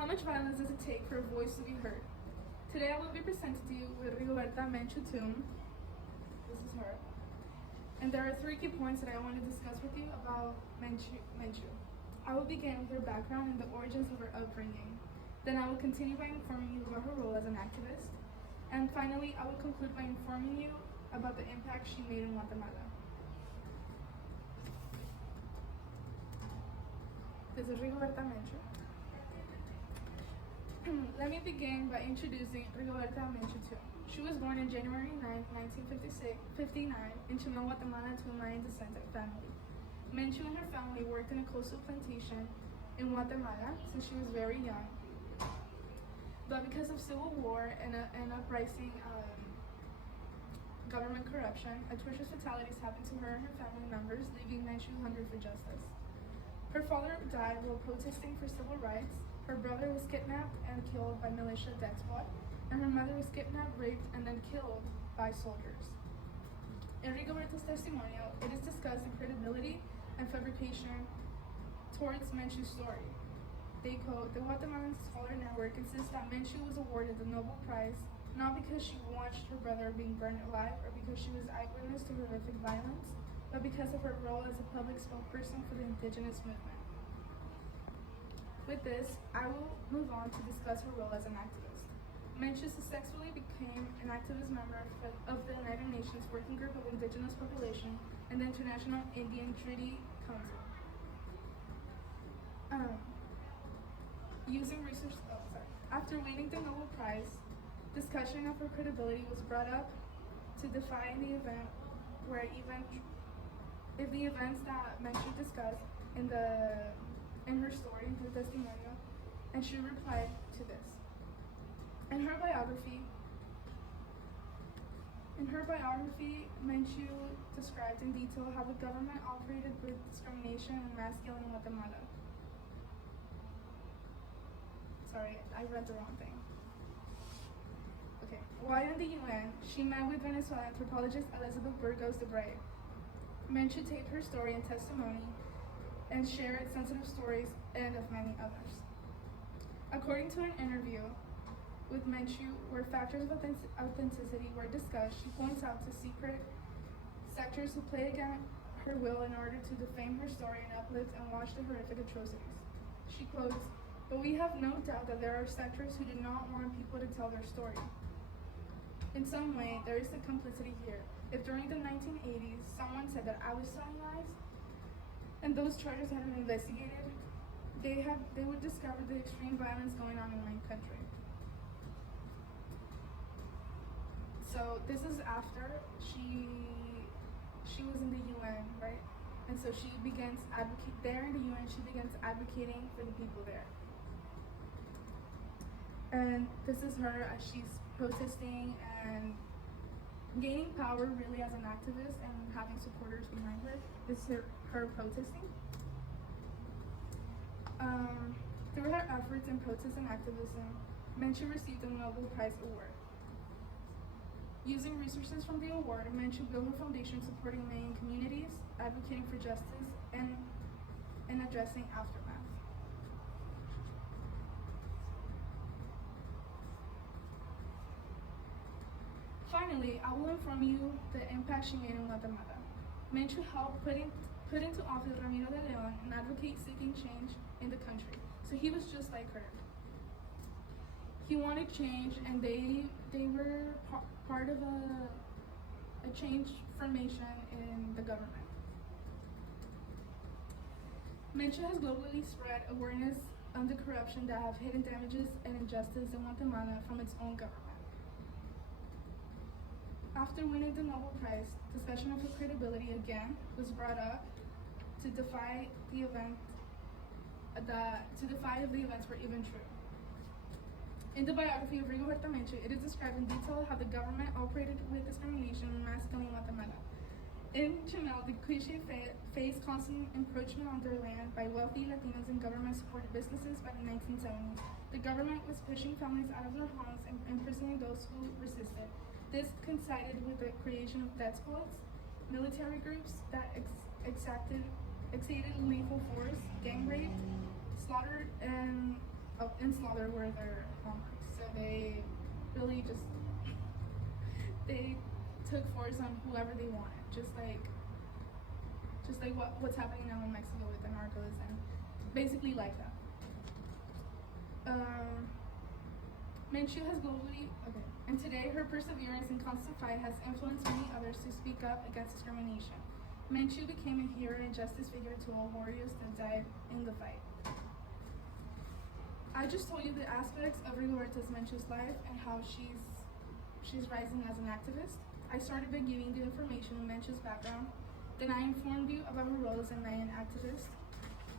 How much violence does it take for a voice to be heard? Today I will be presented to you with Rigoberta Menchu tomb. This is her. And there are 3 key points that I want to discuss with you about Menchu. I will begin with her background and the origins of her upbringing. Then I will continue by informing you about her role as an activist. And finally, I will conclude by informing you about the impact she made in Guatemala. This is Rigoberta Menchu. Let me begin by introducing Rigoberta Menchu too. She was born on January 9, 1959 in Chimel, Guatemala to a Mayan descendant family. Menchu and her family worked in a coastal plantation in Guatemala since she was very young. But because of civil war and uprising government corruption, atrocious fatalities happened to her and her family members, leaving Menchu hungry for justice. Her father died while protesting for civil rights, her brother was kidnapped and killed by militia death squad, and her mother was kidnapped, raped, and then killed by soldiers. In Rigoberto's testimonial, it is discussed the credibility and fabrication towards Menchu's story. They quote, "The Guatemalan Scholar Network insists that Menchu was awarded the Nobel Prize not because she watched her brother being burned alive or because she was eyewitness to horrific violence, but because of her role as a public spokesperson for the indigenous movement." With this, I will move on to discuss her role as an activist. Menchu successfully became an activist member of the United Nations Working Group of Indigenous Population and the International Indian Treaty Council. After winning the Nobel Prize, discussion of her credibility was brought up to define the event if the events that Menchu discussed in her story, in her testimonial, and she replied to this. In her biography, Menchu described in detail how the government operated with discrimination and mass killing in Guatemala. Sorry, I read the wrong thing. Okay. While in the UN, she met with Venezuelan anthropologist Elizabeth Burgos de Bray. Menchu taped her story and testimony and shared sensitive stories and of many others. According to an interview with Menchu, where factors of authenticity were discussed, she points out to secret sectors who played against her will in order to defame her story and uplift and watch the horrific atrocities. She quotes, "But we have no doubt that there are sectors who do not want people to tell their story. In some way, there is a complicity here. If during the 1980s someone said that I was telling lies, and those charges had been investigated, they would discover the extreme violence going on in my country." So this is after she was in the UN, right? And so she begins there in the UN. She begins advocating for the people there. And this is her as she's protesting and gaining power really as an activist and having supporters behind her. This is her protesting. Through her efforts in protest and activism, Menchu received a Nobel Prize Award. Using resources from the award, Menchu built her foundation supporting Mayan communities, advocating for justice, and addressing aftermath. Finally, I will inform you the impact she made in Guatemala. Menchu helped put into office Ramiro de Leon, an advocate seeking change in the country. So he was just like her. He wanted change, and they were part of a change formation in the government. Menchu has globally spread awareness on the corruption that have hidden damages and injustice in Guatemala from its own government. After winning the Nobel Prize, discussion of her credibility again was brought up to defy if the events were even true. In the biography of Rigoberta Menchu, it is described in detail how the government operated with discrimination and mass killing in Guatemala. In Chimel, the Quiche faced constant encroachment on their land by wealthy Latinos and government-supported businesses by the 1970s. The government was pushing families out of their homes and imprisoning those who resisted. This coincided with the creation of death squads, military groups that exceeded lethal force, gang rape, slaughtered, and and slaughter were their hallmarks. So they really they took force on whoever they wanted, just like what's happening now in Mexico with the narcos and basically like that. Menchu has globally, and today her perseverance and constant fight has influenced many others to speak up against discrimination. Menchu became a hero and justice figure to all warriors that died in the fight. I just told you the aspects of Rigoberto Menchu's life and how she's rising as an activist. I started by giving the information on Menchu's background. Then I informed you about her role as a Mayan activist.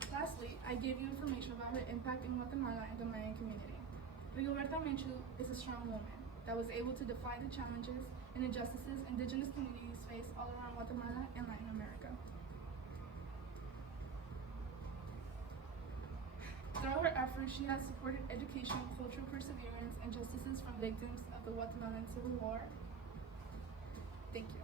Lastly, I gave you information about her impact in Guatemala and the Mayan community. Rigoberto Menchu is a strong woman that was able to defy the challenges and injustices indigenous communities face all around Guatemala and Latin America. Throughout her efforts, she has supported education, cultural perseverance, and justices from victims of the Guatemalan Civil War. Thank you.